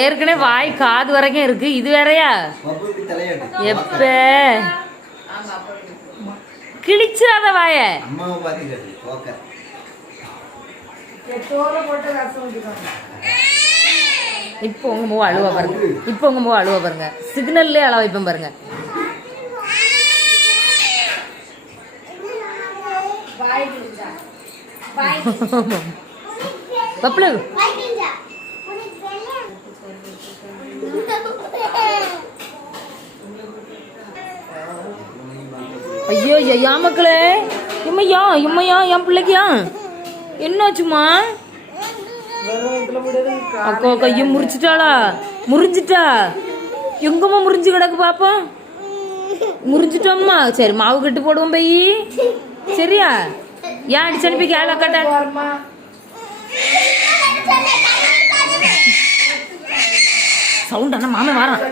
ஏற்கனவே வாய் காது வரைக்கும் இருக்கு, இது வேறையா? எப்ப கிழிச்சிடாத வாய. இப்போ உங்க மூவ அழுவ பாருங்க, இப்போ உங்க மூவ அழுவ பாருங்க, சிக்னல்லே அள வைப்பேன் பாருங்க. பப்ளு ஐயோ யா மக்களே, இம்மையா இம்மையா என் பிள்ளைக்கியா என்னாச்சுமா? அக்கா கையை முறிச்சிட்டாளா? முறிஞ்சிட்டா? எங்கம்மா முறிஞ்சு கிடக்கு பாப்பா? முறிஞ்சிட்டோம்மா. சரி மாவு கட்டு போடுவோம் பை. சரியா? ஏன் அடிச்சு அனுப்பி கேள கட்ட சவுண்ட் அண்ணா மாமா வாரான்.